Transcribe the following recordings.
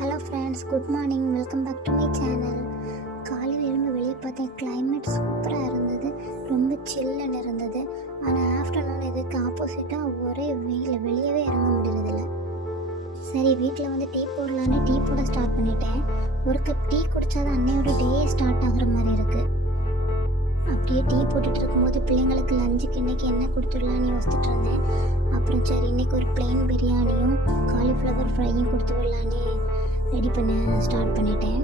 Hello friends, good morning. Welcome back to my channel. காலையில் எழுந்து வெளியே பார்த்தேன். கிளைமேட் சூப்பராக இருந்தது, ரொம்ப சில்லுன்னு இருந்தது. ஆனால் ஆஃப்டர்நூன் இதுக்கு ஆப்போசிட்டாக ஒரே வெயில், வெளியவே இறங்க முடியறதில்ல. சரி, வீட்டில் வந்து டீ போடலான்னு டீ போட ஸ்டார்ட் பண்ணிட்டேன். ஒரு கப் டீ குடித்தாதான் அன்னையோட டேயே ஸ்டார்ட் ஆகுற மாதிரி இருக்குது. அப்படியே டீ போட்டுட்டு இருக்கும்போது பிள்ளைங்களுக்கு லஞ்சுக்கு இன்றைக்கி என்ன கொடுத்துடலான்னு யோசிச்சுட்டு இருந்தேன். அப்புறம் சரி, இன்றைக்கி ஒரு பிளெயின் பிரியாணியும் காலிஃப்ளவர் ஃப்ரையும் கொடுத்து விடலான்னு ரெடி பண்ண ஸ்டார்ட் பண்ணிட்டேன்.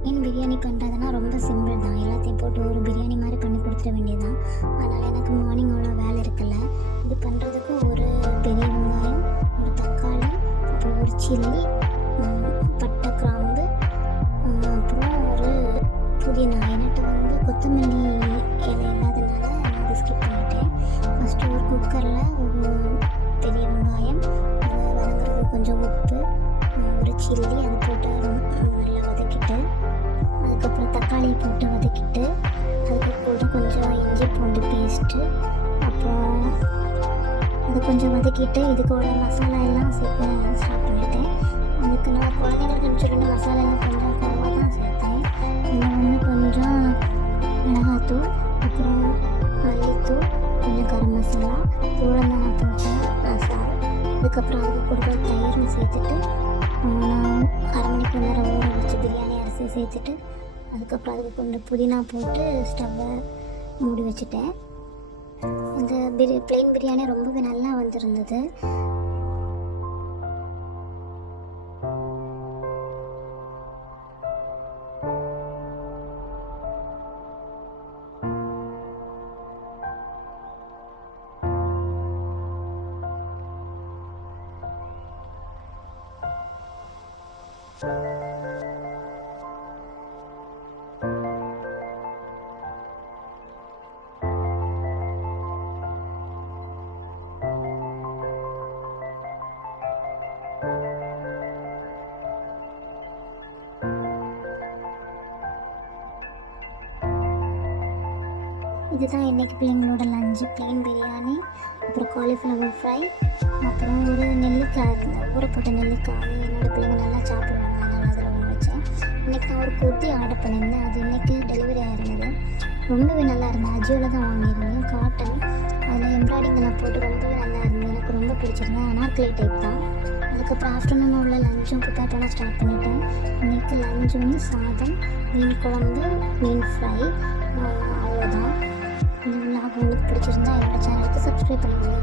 பிளெயின் பிரியாணி பண்ணுறதுனா ரொம்ப சிம்பிள் தான். எல்லாத்தையும் போட்டு ஒரு பிரியாணி மாதிரி பண்ணி கொடுத்துட வேண்டியதுதான். அதனால் எனக்கு மார்னிங் அவ்வளோ வேலை இருக்குல்ல. இது பண்ணுறதுக்கு ஒரு பெரிய வெங்காயம், ஒரு தக்காளி, அப்புறம் ஒரு சில்லி, பட்டை, கிராம்பு, அப்புறம் ஒரு புதினா. என்கிட்ட வந்து கொத்தமல்லி இலை இல்லாதனால நான் அதை ஸ்கிப் பண்ணிட்டேன். ஃபஸ்ட்டு ஒரு குக்கரில் ஒரு பெரிய வெங்காயம், அதை வதங்குறதுக்கு கொஞ்சம் உப்பு, ஒரு சில்லி அதை போட்டு நல்லா வதக்கிட்டு, அதுக்கப்புறம் தக்காளியை போட்டு வதக்கிட்டு, அதுக்கப்புறம் கொஞ்சம் இஞ்சி பூண்டு பேஸ்ட்டு, அப்புறம் அது கொஞ்சம் வதக்கிட்டு இதுக்கூட மசாலா எல்லாம் சேர்க்க ஸ்டார்ட் பண்ணிட்டேன். அதுக்கு நான் குழந்தைங்களுக்கு சொல்லிட்டு மசாலா எல்லாம் கொஞ்சம் குறவாக தான் சேர்த்தேன். இதில் வந்து கொஞ்சம் மிளகாத்தூள், அப்புறம் மல்லித்தூள், கொஞ்சம் கரம் மசாலா, தூளம் தான் நான் போட்டேன் மசாலா. அதுக்கப்புறம் அதுக்கு கூட தயிரும் சேர்த்துட்டு நான் அரை மணிக்கு நேரம் ஊற வச்சு பிரியாணி அரிசி சேர்த்துட்டு, அதுக்கப்புறம் அதுக்கு கொஞ்சம் புதினா போட்டு ஸ்டவ்வை மூடி வச்சுட்டேன். இந்த பிளெயின் பிரியாணி ரொம்பவே நல்லா வந்திருந்தது. இதுதான் இன்றைக்கி பிள்ளைங்களோட லஞ்சு. பிளெயின் பிரியாணி, அப்புறம் காலிஃப்ளவர் ஃப்ரை, அப்புறம் ஒரு நெல்லிக்காய் இருந்தது, ஊற போட்ட நெல்லிக்காய். என்னோடய பிள்ளைங்க நல்லா சாப்பிடுவாங்க, அதனால் அதில் ஒன்று வச்சேன். இன்றைக்கி நான் ஒரு குர்த்தி ஆர்டர் பண்ணியிருந்தேன். அது இன்றைக்கி டெலிவரி ஆகிருந்தது. ரொம்பவே நல்லா இருந்தது. அஜியோவில் தான் வாங்கியிருந்தேன். காட்டன், அதில் எம்ப்ராய்டிங்கெல்லாம் போட்டு ரொம்பவே நல்லா இருந்தது. எனக்கு ரொம்ப பிடிச்சிருந்தேன். அனார்கலி டைப் தான். அதுக்கப்புறம் ஆஃப்டர்நூன் உள்ள லஞ்சும் ப்ரிப்பேர் பண்ண ஸ்டார்ட் பண்ணிட்டேன். இன்றைக்கி லஞ்சு வந்து சாதம், மீன் குழம்பு, மீன் ஃப்ரை, அவ்வளோதான். இந்த விளாக் உங்களுக்கு பிடிச்சிருந்தா என்னோட சேனலுக்கு சப்ஸ்கிரைப் பண்ணுங்கள்.